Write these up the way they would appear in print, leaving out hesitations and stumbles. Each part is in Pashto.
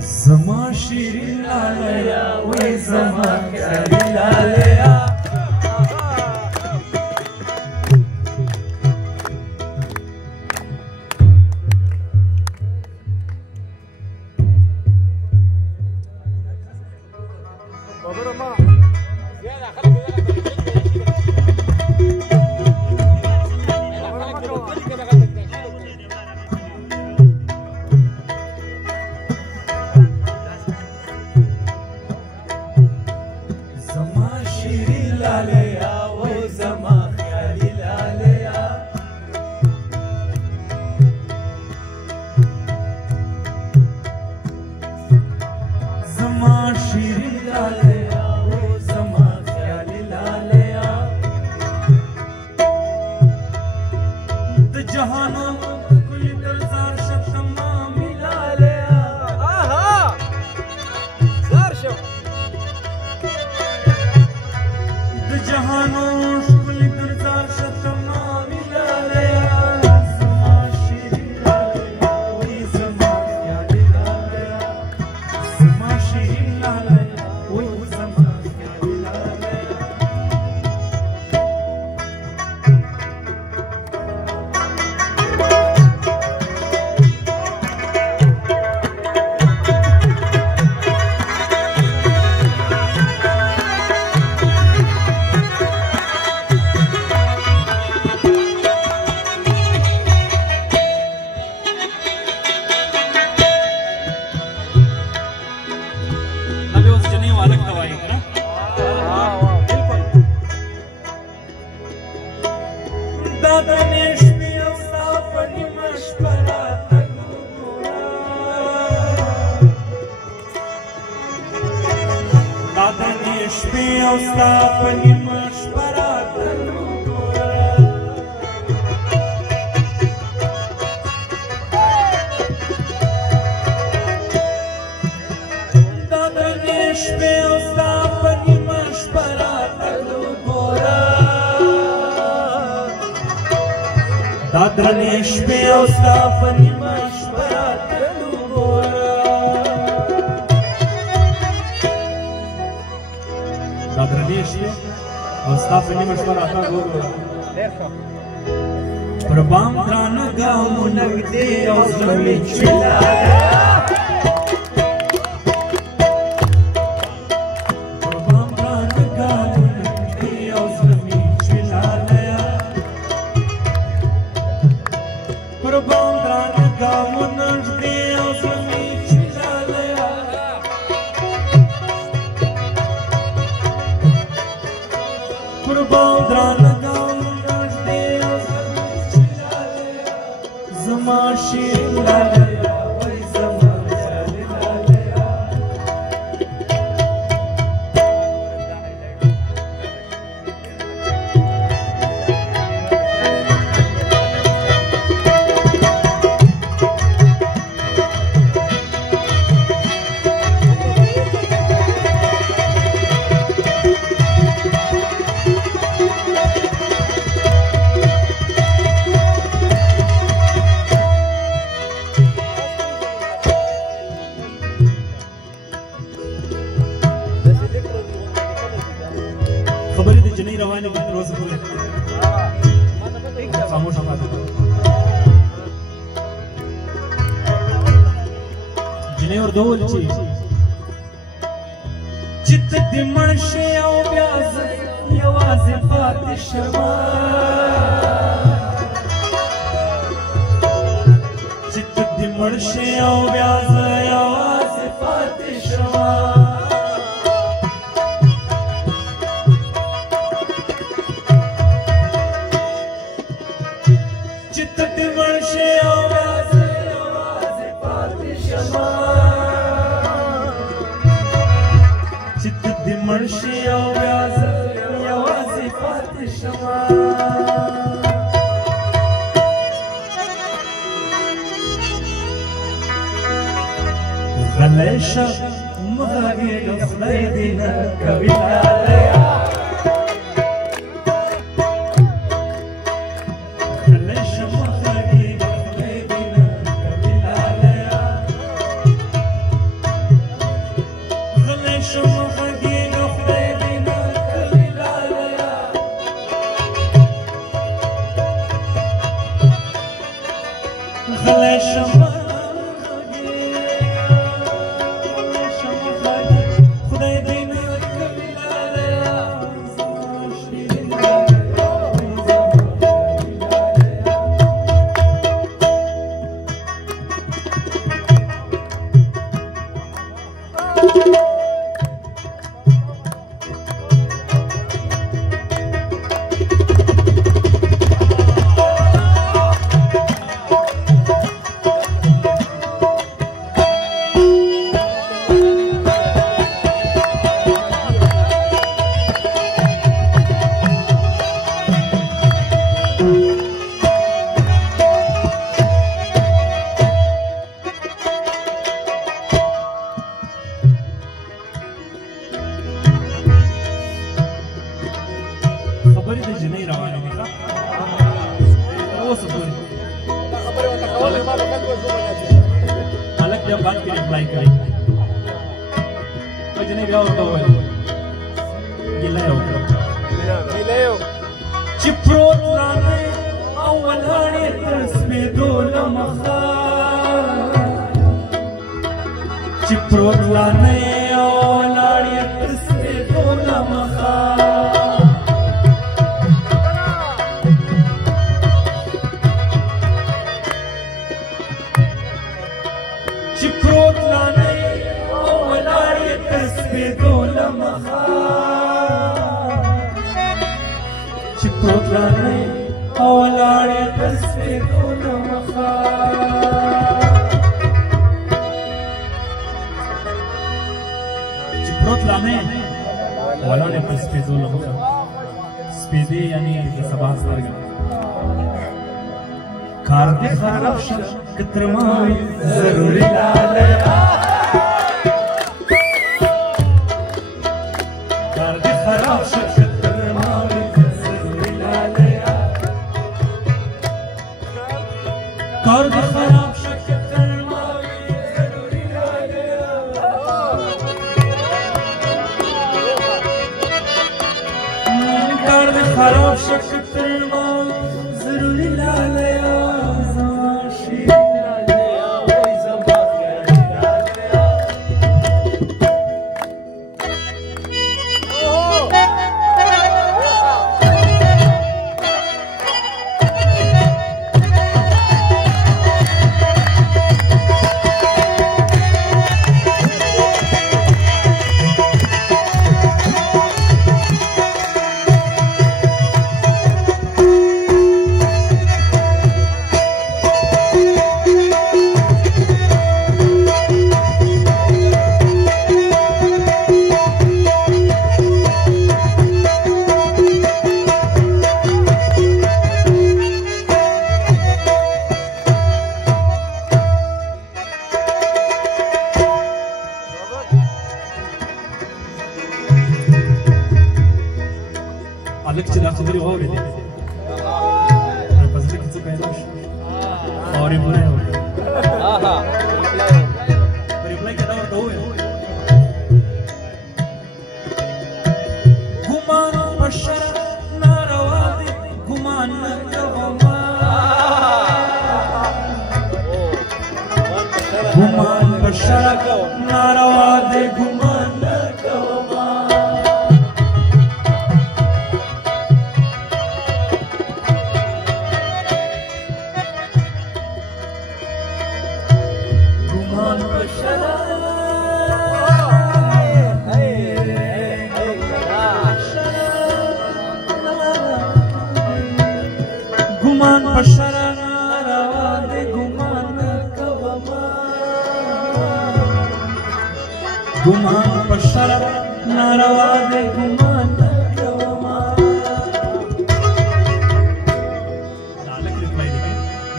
زما شیرین لالیا وای زما خیالي لالیا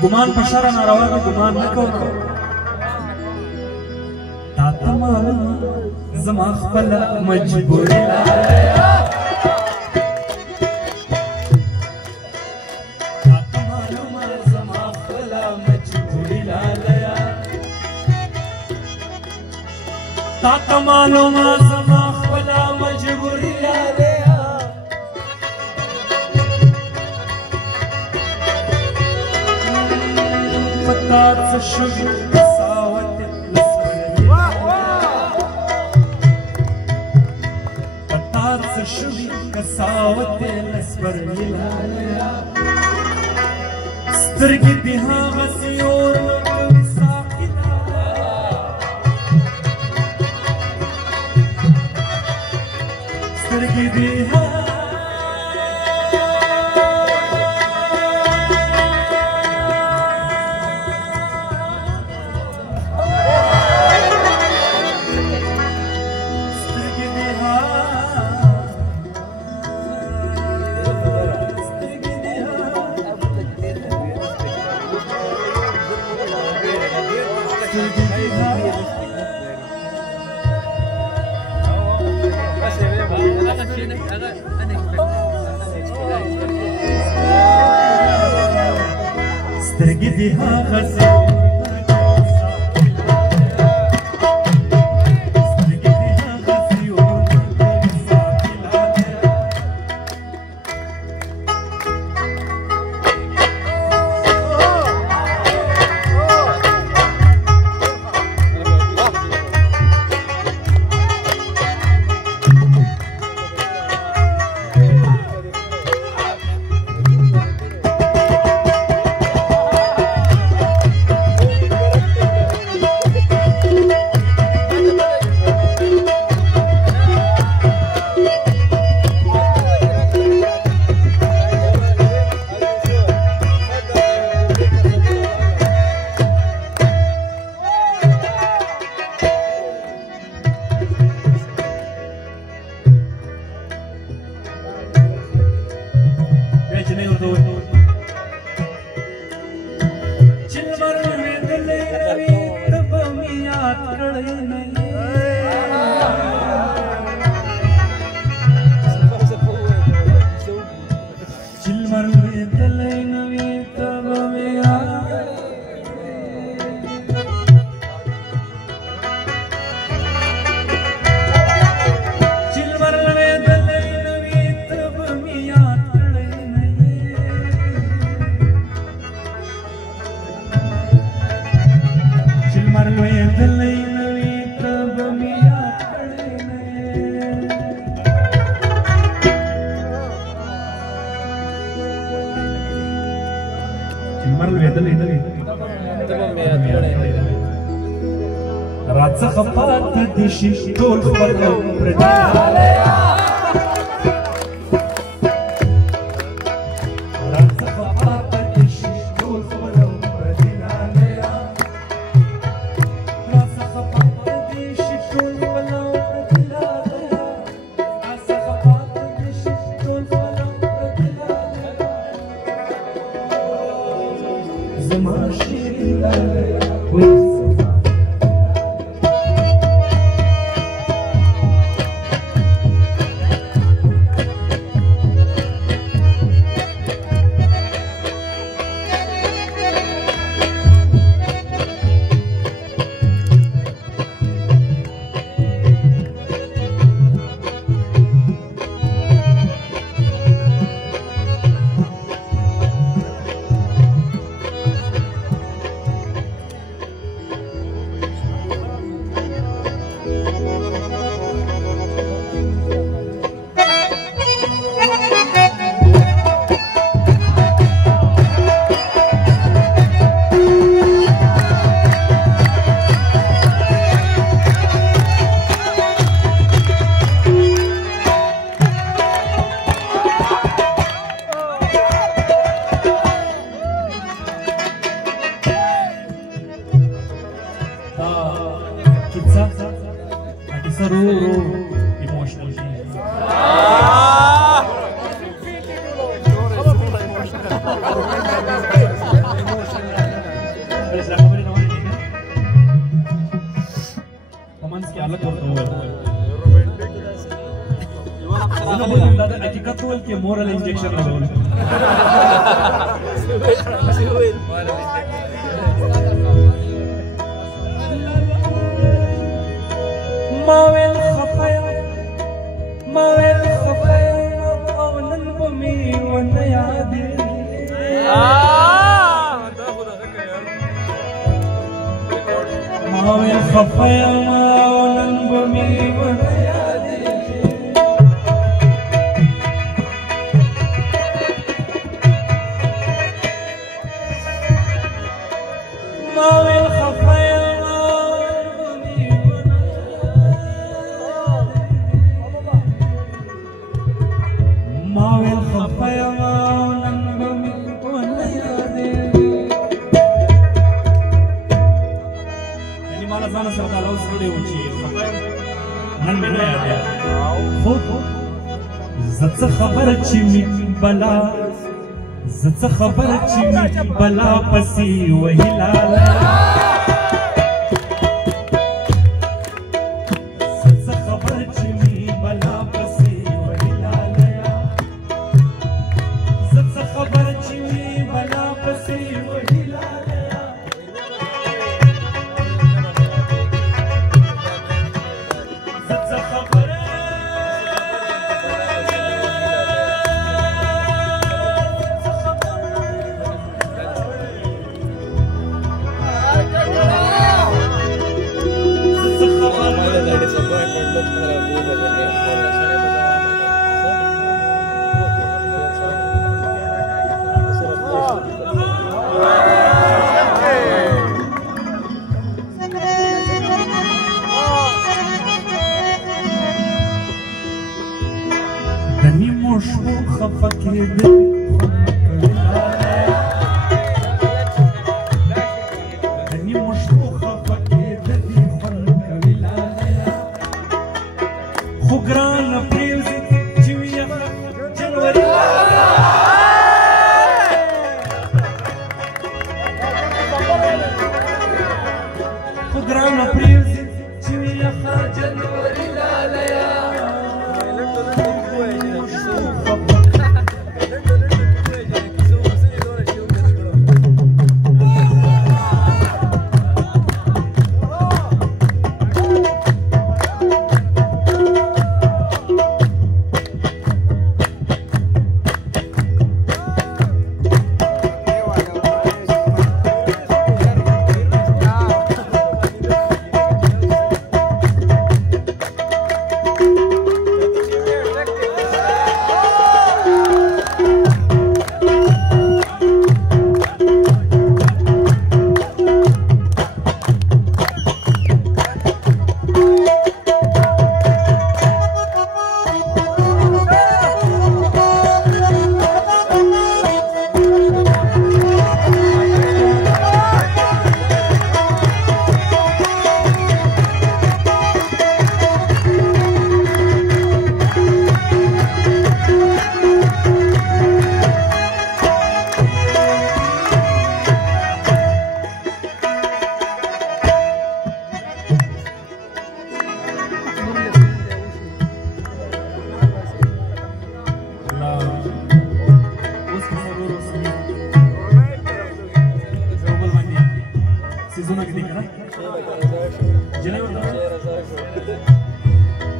गुमान पशारा नारावा में गुमान न करो ताता मालूम जमा खला मजबूर लाया ताता मालूम जमा खला मजबूर लाया ताता मालूम जमा खला मजबूर लाया پتات شوی قساوت لسپرلی پتات شوی قساوت لسپرلی لالیا سترګې دې هغسې اور نه کوي ساقي سترګې دې سترګې دې هغسې راڅخه پاته دي شي ټول خپل او پردي راڅخه پاته دي شي ټول خپل او پردي راڅخه پاته دي شي ټول خپل او پردي راڅخه پاته دي شي ټول خپل او پردي زما شیرین moral injection मावे खफया नन बमी बनया दे मावे खफया मावेल खफया नन बमी बनया दे यानी मला जाना सरकार लावून सोडे उंची खफया नन मी नाही आल्या खूप जच खबर ची मी बला जच खबर ची मी बला पसी वहिला دني مش خفك يدي دني مش خفك يدي خو ګران پریوزي چې وي جنوري خو ګران پریوزي چې وي جنوري لالیا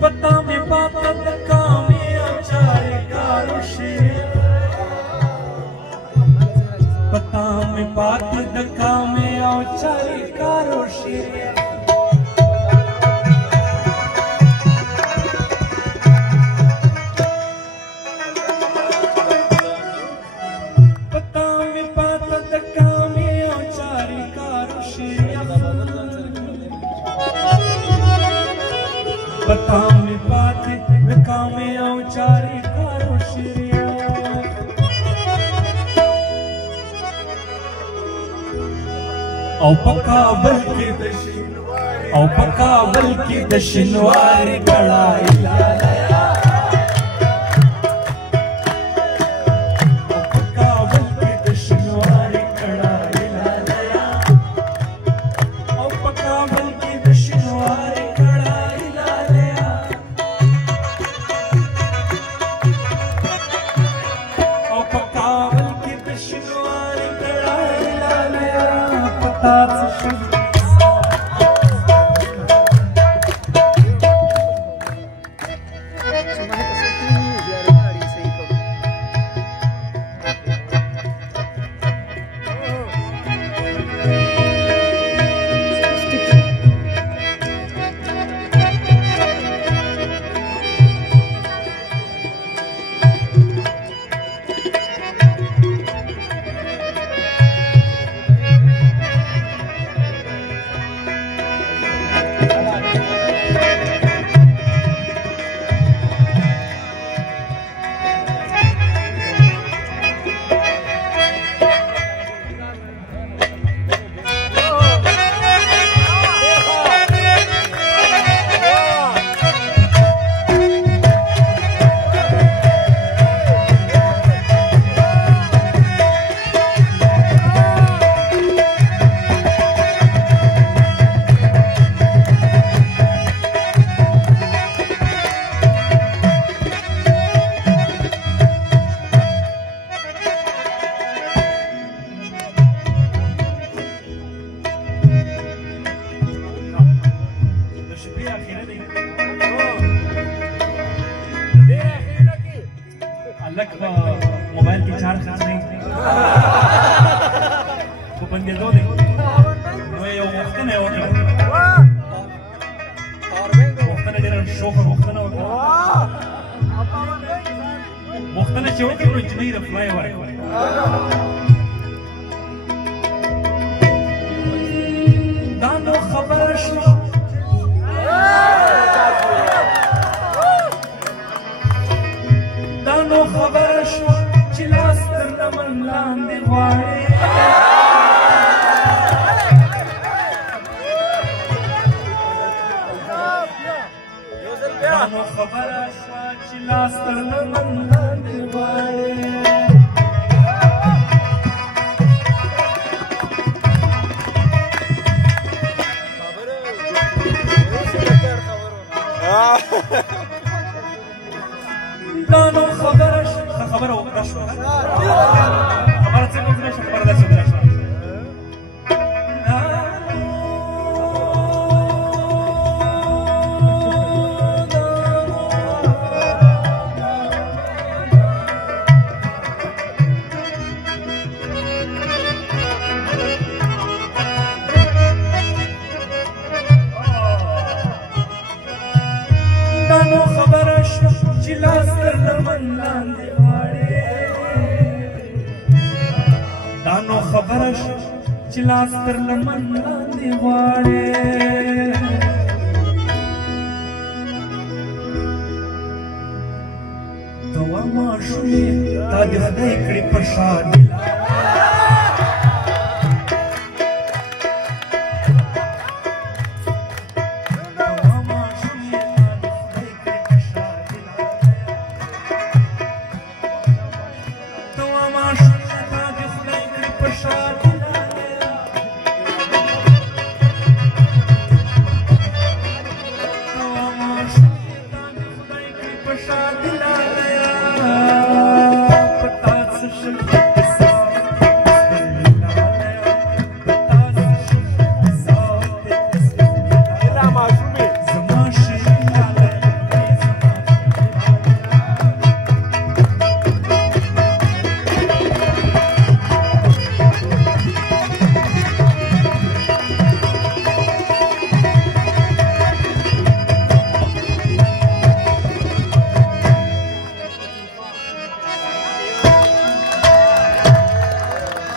पता में पापा कामे औचारे कारुषे पता में पात कामे औचारे कारुषे पता में पात कामे औचारे कारुषे पता में पाते कामे औचारे कारुषिया औ पकाबल की दशनवारी कड़ाई लालया औ पकाबल की दशनवारी कड़ाई लालया औ पकाबल की दशनवारी कड़ाई लालया औ पकाबल की दशनवारी कड़ाई लालया पता से लग मोबाइल की चार्ज खर्च नहीं वो बंदे दो दे वो यो वक्तने वक्तने डेरा शोखर वक्तने वक्तने چې وکړو انجینیر فلای ورکړي دا نو خبر شوه دا نو خبر شوه چې لاس تر لمن لاندې غواړي دا نو خبر شوه چې لاس تر لمن لاندې غواړي دا نو خبره شوه خبره وکړه شوه خبره څنګه وکړه شوه خبره داسې وکړه شوه خبره شوه چې لاس تر لمن لاندې غواړې ته وا ماشومې تا دې خدای کړې په شادي